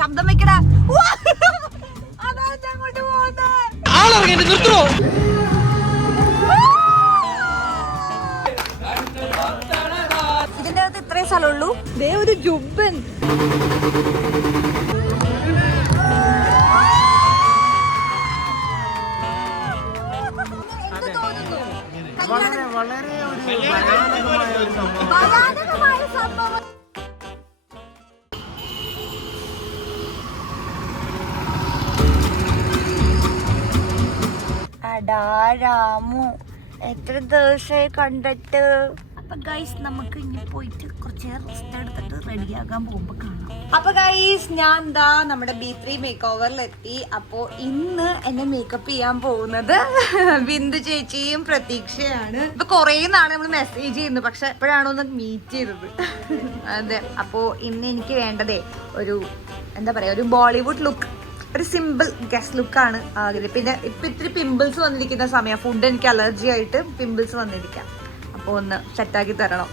ശബ്ദം വെക്കടാ. അതാ അങ്ങോട്ട് പോകുന്നത്. ഇതിന്റെ അകത്ത് ഇത്രേ സ്ഥലമുള്ളൂ. ദേ ഒരു ജുബൻ. വളരെ ഭയാനകമായ സംഭവം. അടാ രാമു, എത്ര ദിവസമായി കണ്ടിട്ട്. അപ്പൊ ഗൈസ് നമുക്ക് ഇനി പോയിട്ട് കുറച്ച് റെസ്റ്റ് എടുത്തിട്ട് റെഡിയാകാൻ പോകുമ്പോ കാണാം. അപ്പൊ ഗൈസ് ഞാൻ എന്താ നമ്മുടെ B3 മേക്ക് ഓവറിലെത്തി. അപ്പോ ഇന്ന് എന്നെ മേക്കപ്പ് ചെയ്യാൻ പോകുന്നത് ബിന്ദു ചേച്ചിയും പ്രതീക്ഷയാണ്. ഇപ്പൊ കൊറേ നാളെ നമ്മൾ മെസ്സേജ് ചെയ്യുന്നു, പക്ഷെ എപ്പോഴാണോ ഒന്ന് മീറ്റ് ചെയ്തത്. അതെ, അപ്പോ ഇന്ന് എനിക്ക് വേണ്ടതേ ഒരു എന്താ പറയാ, ഒരു ബോളിവുഡ് ലുക്ക്, ഒരു സിമ്പിൾ ഗസ്റ്റ് ലുക്കാണ് ആഗ്രഹം. പിന്നെ ഇപ്പൊ ഇത്തിരി പിമ്പിൾസ് വന്നിരിക്കുന്ന സമയം, ഫുഡ് എനിക്ക് അലർജി ആയിട്ട് പിമ്പിൾസ് വന്നിരിക്കാം. അപ്പൊ ഒന്ന് സെറ്റാക്കി തരണം.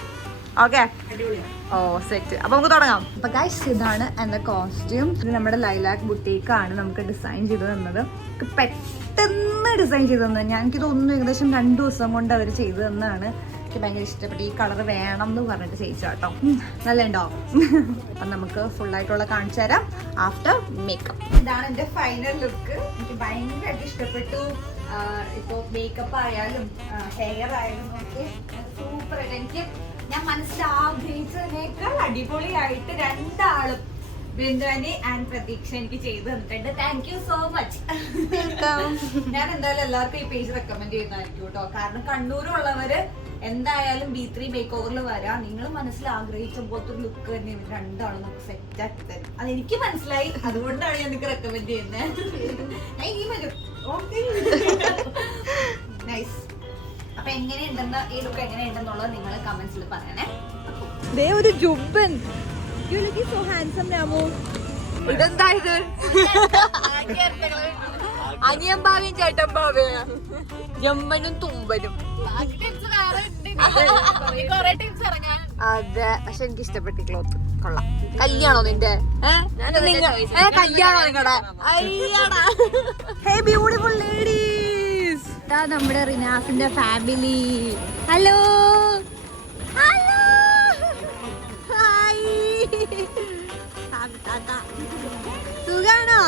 ഓക്കെ, ഓ സെറ്റ്. അപ്പൊ നമുക്ക് തുടങ്ങാം. അപ്പൊ ഗൈസ് ഇതാണ് എന്റെ കോസ്റ്റ്യൂം. ഇത് നമ്മുടെ ലൈലാക്ക് ബുട്ടീക്കാണ് നമുക്ക് ഡിസൈൻ ചെയ്ത് തന്നത്. പെട്ടെന്ന് ഡിസൈൻ ചെയ്ത് തന്നത്. എനിക്ക് തോന്നുന്നു ഏകദേശം 2 ദിവസം കൊണ്ട് അവർ ചെയ്തു തന്നതാണ്. എനിക്ക് ഭയങ്കര ഇഷ്ടപ്പെട്ടു. ഈ കളർ വേണം എന്ന് പറഞ്ഞിട്ട് ചെയ്യിച്ചാട്ടോ. നല്ല ഉണ്ടോ? അപ്പൊ നമുക്ക് ഫുള്ളായിട്ടുള്ള കാണിച്ചു തരാം ആഫ്റ്റർ മേക്കപ്പ്. ഇതാണ് എന്റെ ഫൈനൽ ലുക്ക്. എനിക്ക് ഭയങ്കരമായിട്ട് ഇഷ്ടപ്പെട്ടു. ഇപ്പൊ മേക്കപ്പ് ആയാലും ഹെയർ ആയാലും ഒക്കെ സൂപ്പർ ആയിട്ട്, ഞാൻ മനസ്സിൽ ആഗ്രഹിച്ചതിനേക്കാൾ അടിപൊളിയായിട്ട് രണ്ടാളും, ബിന്ദുവാനി ആൻഡ് പ്രതീക്ഷ, എനിക്ക് ചെയ്തു തന്നിട്ടുണ്ട്. Thank you so much. ഞാൻ എന്തായാലും എല്ലാവർക്കും ഈ പേജ് റെക്കമെൻഡ് ചെയ്യുന്നതായിരിക്കും കേട്ടോ. കാരണം കണ്ണൂരുള്ളവര് എന്തായാലും B3 മേക്ക് ഓവറിൽ വരാം. നിങ്ങൾ മനസ്സിൽ ആഗ്രഹിച്ച പോലത്തെ ഒരു ലുക്ക് തന്നെ ഇവർ രണ്ടാളും നമുക്ക് സെറ്റ് ആക്കി തരും. അതെനിക്ക് മനസ്സിലായി, അതുകൊണ്ടാണ് ഞാൻ നിങ്ങൾക്ക് റെക്കമെൻഡ് ചെയ്യുന്നത്. നൈസ്. അപ്പൊ എങ്ങനെയുണ്ടെന്ന്, ഈ ലുക്ക് എങ്ങനെയുണ്ടെന്നുള്ളത് നിങ്ങൾ കമന്റ്സിൽ പറയണേ. ദേ ഒരു ജുബൻ. You look so handsome, Ramu. ഇതെന്താ ഇത്? അനിയൻ ഭാവിയും ചേട്ടൻ ഭാവിയും, ജമ്മനും തുമ്പനും. അതെ, പക്ഷെ എനിക്ക് ഇഷ്ടപ്പെട്ട ക്ലോത്ത് കൊള്ളാം. കല്യാണോ നിന്റെ? കല്യാണോ നിങ്ങളുടെ? ഹേ ബ്യൂട്ടിഫുൾ ലേഡീസ്, ഇതാ നമ്മുടെ റിനാസിന്റെ ഫാമിലി. Hello hello, hi. സുഖാണോ?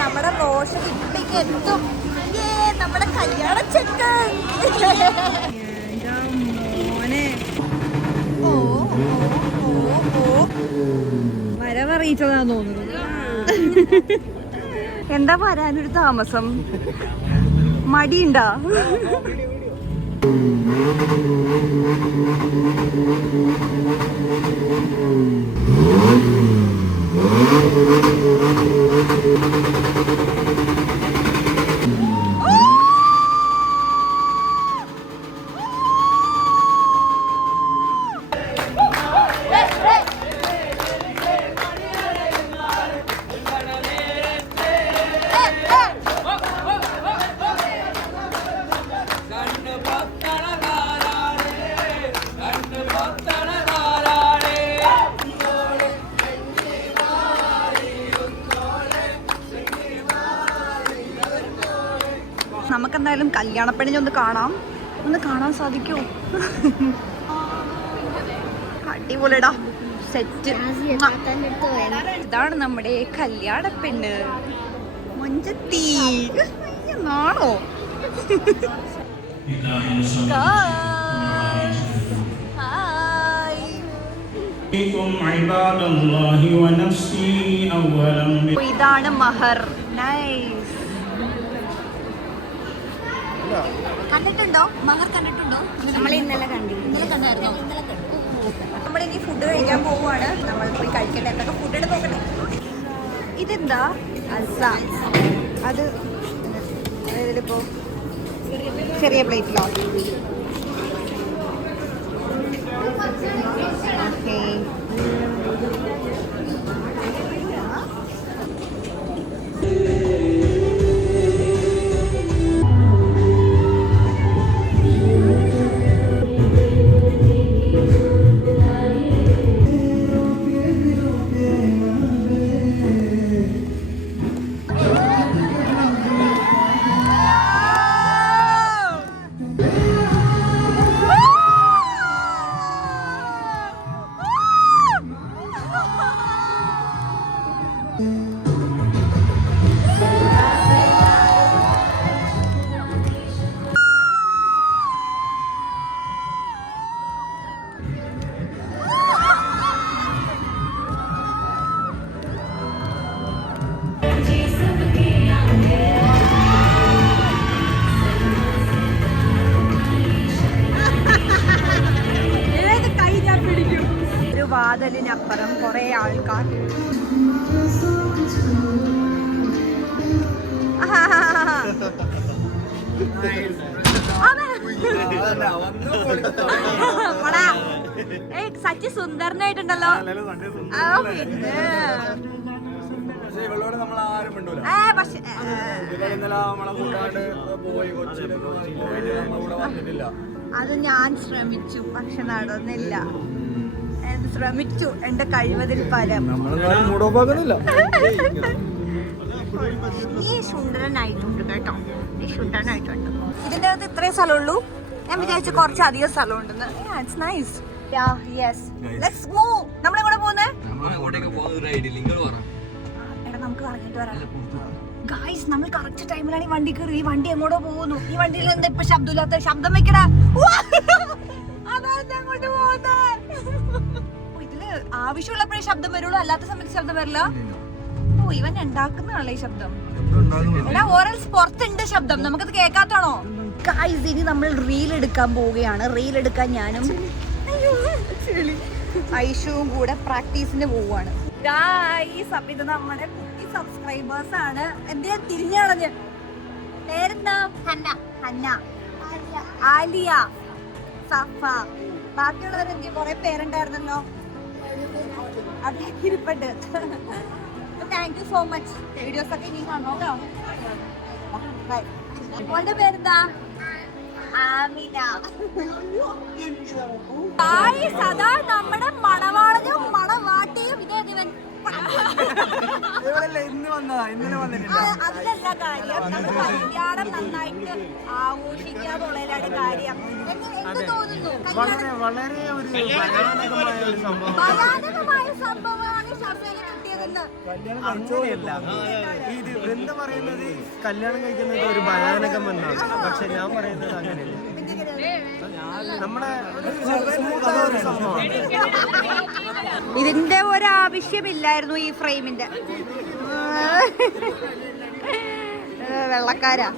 നമ്മുടെ റോഷൻ ഇപ്പേക്ക് എത്തും. നമ്മുടെ കല്യാണ ചെക്കൻ. മോനെ, ഓ വരവറിയിച്ചതാന്ന് തോന്നുന്നു. എന്താ വരാനൊരു താമസം? മടിയുണ്ടാ? നമുക്കെന്തായാലും കല്യാണപ്പെണ്ണിനെ ഒന്ന് കാണാൻ സാധിക്കുമോ? അടിപൊളിടാ സെറ്റ്. ഇതാണ് നമ്മുടെ കല്യാണപ്പെണ്ണ്, മൊഞ്ചത്തി. നാണോ? ഇതാണ് മഹർ. നൈസ്. കണ്ടിട്ടുണ്ടോ മഹർ? കണ്ടിട്ടുണ്ടോ? നമ്മൾ ഇന്നലെ കണ്ടായിരുന്നോ? നമ്മളിനി ഫുഡ് കഴിക്കാൻ പോവുകയാണ്. നമ്മൾ പോയി കഴിക്കട്ടെ. എന്തൊക്കെ ഫുഡ് എടുത്ത് നോക്കട്ടെ. ഇതെന്താ? അൽസാം. അത് ഇതിലിപ്പോ ചെറിയ പ്ലേറ്റിലോ? ഓക്കെ. കുറെ ആൾക്കാർ. സച്ചി സുന്ദരനായിട്ടുണ്ടല്ലോ. അത് ഞാൻ ശ്രമിച്ചു, പക്ഷെ നടന്നില്ല. ശ്രമിച്ചു എന്റെ കഴിവതിൽ പരം. നീ സുന്ദരനായിട്ടുണ്ട് കേട്ടോ, നീ സുന്ദരനായിട്ടുണ്ട്. ഇതിന്റെ അകത്ത് ഇത്രേ സ്ഥലമുള്ളൂ. ഞാൻ വിചാരിച്ചു കുറച്ച് അധികം സ്ഥലം ഉണ്ടെന്ന്. It's nice. Let's move. നമ്മളെങ്ങോട്ടാ പോകുന്നേ? എടാ നമുക്ക് കറങ്ങിട്ട് വരാം. ഗായ്സ്, നമ്മൾ കറക്റ്റ് ടൈമിലാണ് ഈ വണ്ടി കയറി. ഈ വണ്ടി എങ്ങോട്ടോ പോകുന്നു. ഈ വണ്ടിയിൽ എന്താ ഇപ്പൊ ശബ്ദമില്ലാത്ത? ശബ്ദം വെക്കടാ. അതാണ് അങ്ങോട്ട് പോകുന്നത്. ഇതില് ആവശ്യമുള്ളപ്പോഴേ ശബ്ദം വരുള്ളൂ, അല്ലാത്ത സമയത്ത് ശബ്ദം വരില്ല. ഓ, ഇവൻ ഉണ്ടാക്കുന്നതാണല്ലോ ഈ ശബ്ദം. എടാ ഓരൽസ് പുറത്തുണ്ട് ശബ്ദം, നമുക്കത് കേൾക്കാത്താണോ? ഗായ്സ്, ഇനി നമ്മൾ റീൽ എടുക്കാൻ പോവുകയാണ്. റീൽ എടുക്കാൻ ഞാനും ഐഷുവും കൂടെ പ്രാക്ടീസിന് പോവാണ്. ഗായ്സ്, അപ്പൊ ഇത് നമ്മുടെ കുട്ടി സബ്സ്ക്രൈബേഴ്സ് ആണ്. എന്തേ തിരിഞ്ഞളഞ്ഞ്? പേരെന്താ? ഹന്ന, ആലിയ, സഫ. ബാക്കിയുള്ളവരെന്ത് കുറെ പേരുണ്ടായിരുന്നല്ലോ, അതിലേക്ക് ഇരിപ്പുണ്ട്. Thank you so much. Videos ഒക്കെ ഇനി കാണോട്ടോ. മോളുടെ പേരെന്താ? ആമിന. സദാ നമ്മുടെ മണവാളനും മണവാട്ടിയും ഇതേതിവൻ. അതിലല്ല കാര്യം, നമ്മുടെ കല്യാണം നന്നായിട്ട് ആഘോഷിക്കാന്നുള്ളതിലാണ് കാര്യം. എന്ത് തോന്നുന്നു? ഭയാനകമായ സംഭവമാണ് ഷഫീന് കിട്ടിയതെന്ന്. ഇത് എന്താ പറയുന്നത്, കല്യാണം കഴിക്കുന്നത് ഒരു ഭയാനകമെന്നാണ്. പക്ഷെ ഞാൻ പറയുന്നത് അങ്ങനെയല്ല, നമ്മുടെ സംഭവമാണ്. ഇതിന്റെ ഒരാവശ്യമില്ലായിരുന്നു ഈ ഫ്രെയിമിന്റെ. വെള്ളക്കാരാ.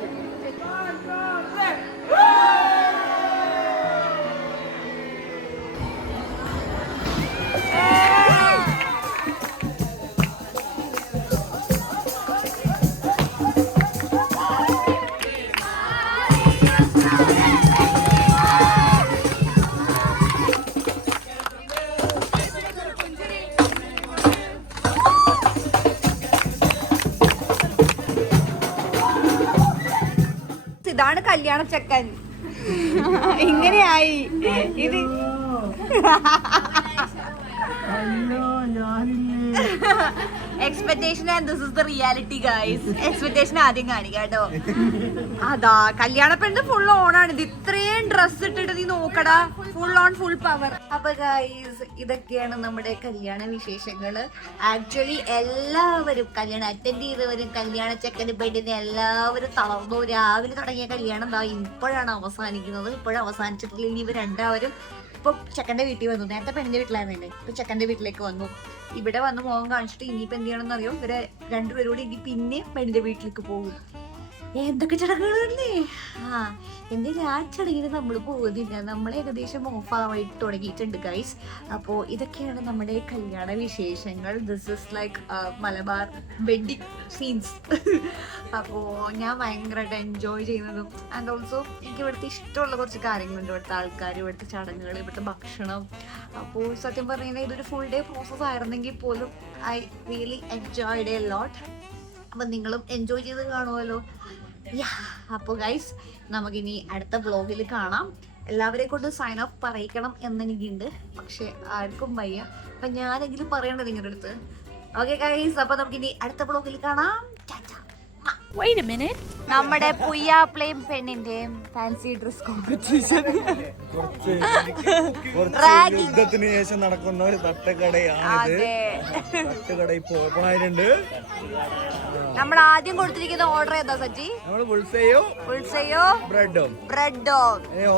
ഇതാണ് കല്യാണ ചെക്കൻ. ഇങ്ങനെയായി ഇത്. Expectation and this is the reality guys. Expectation ആദ്യം കാണിക്കാം കേട്ടോ. അതാ കല്യാണ പെണ്ണ് ഫുൾ ഓൺ ആണ്. ഇത് ഇത്രയും ഡ്രസ് ഇട്ടിട്ട് നീ നോക്കടാ, ഫുൾ ഓൺ ഫുൾ പവർ. അപ്പൊ ഗൈസ്, ഇതൊക്കെയാണ് നമ്മുടെ കല്യാണ വിശേഷങ്ങള്. ആക്ച്വലി എല്ലാവരും കല്യാണം അറ്റൻഡ് ചെയ്തവരും കല്യാണ ചെക്കന് പെണ്ണിന് എല്ലാവരും തളർന്നു. രാവിലെ തുടങ്ങിയ കല്യാണം ദാ ഇപ്പോഴാണ് അവസാനിക്കുന്നത്. ഇപ്പോഴും അവസാനിച്ചിട്ടില്ല. ഇനി ഇവർ രണ്ടാവരും ഇപ്പൊ ചെക്കന്റെ വീട്ടിൽ വന്നു. നേരത്തെ പെണ്ണിന്റെ വീട്ടിലായിരുന്നല്ലേ, ഇപ്പൊ ചെക്കന്റെ വീട്ടിലേക്ക് വന്നു. ഇവിടെ വന്ന് മുഖം കാണിച്ചിട്ട് ഇനിയിപ്പോ എന്ത് ചെയ്യണമെന്ന് അറിയോ, ഇവരെ രണ്ടുപേരോട് ഇനി പിന്നെ പെണ്ണിന്റെ വീട്ടിലേക്ക് പോകും. എന്തൊക്കെ ചടങ്ങുകളല്ലേ. എന്തെങ്കിലും ആ ചടങ്ങിന് നമ്മൾ പോകുന്നില്ല. നമ്മൾ ഏകദേശം ഓഫായിട്ട് തുടങ്ങിയിട്ടുണ്ട് ഗൈസ്. അപ്പോൾ ഇതൊക്കെയാണ് നമ്മുടെ കല്യാണ വിശേഷങ്ങൾ. This is like Malabar wedding scenes. അപ്പോൾ ഞാൻ ഭയങ്കരമായിട്ട് എൻജോയ് ചെയ്യുന്നതും ആൻഡ് ഓൾസോ എനിക്ക് ഇവിടുത്തെ ഇഷ്ടമുള്ള കുറച്ച് കാര്യങ്ങളുണ്ട്. ഇവിടുത്തെ ആൾക്കാർ, ഇവിടുത്തെ ചടങ്ങുകൾ, ഇവിടുത്തെ ഭക്ഷണം. അപ്പോൾ സത്യം പറഞ്ഞാൽ ഇതൊരു ഫുൾ ഡേ പ്രോസസ് ആയിരുന്നെങ്കിൽ പോലും I really enjoyed a lot. അപ്പം നിങ്ങളും എൻജോയ് ചെയ്ത് കാണുമല്ലോ. അപ്പോൾ ഗൈസ്, നമുക്കിനി അടുത്ത വ്ളോഗിൽ കാണാം. എല്ലാവരെ കൊണ്ട് സൈൻ ഓഫ് പറയിക്കണം എന്നെനിക്കുണ്ട്, പക്ഷെ ആർക്കും വയ്യ. അപ്പം ഞാനെങ്കിലും പറയണ്ടത് നിങ്ങളുടെ അടുത്ത്. ഓക്കെ ഗൈസ്, അപ്പോൾ നമുക്കിനി അടുത്ത വ്ളോഗിൽ കാണാം. Wait a minute. നമ്മുടെ പുയ്യാപ്ലയും പെണ്ണിന്റെയും ഫാൻസി ഡ്രസ് കോമ്പറ്റീഷൻ യുദ്ധത്തിന് ശേഷം നടക്കുന്ന ഒരു തട്ടുകടയാണ്. തട്ടുകട ഇപ്പോൾ ഓപ്പൺ ആയിട്ടുണ്ട്. നമ്മൾ ആദ്യം കൊടുത്തിരിക്കുന്ന ഓർഡർ ഏതാ സജി? നമ്മള് ബുൾസയോ ബ്രെഡോ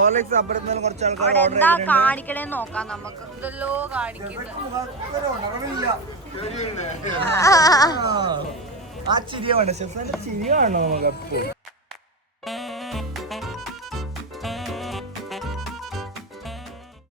ഹോർലിക്സ്. അപ്പുറത്ത് കുറച്ച് ആൾക്കാർ ഓർഡർ എന്താ കാണിക്കണേ നോക്കാം നമുക്ക്. ഇതല്ലോ കാണിക്കുന്നത്. ആ ചിരിയാണ്, ചിരിയാണോ നമുക്ക് അപ്പോ.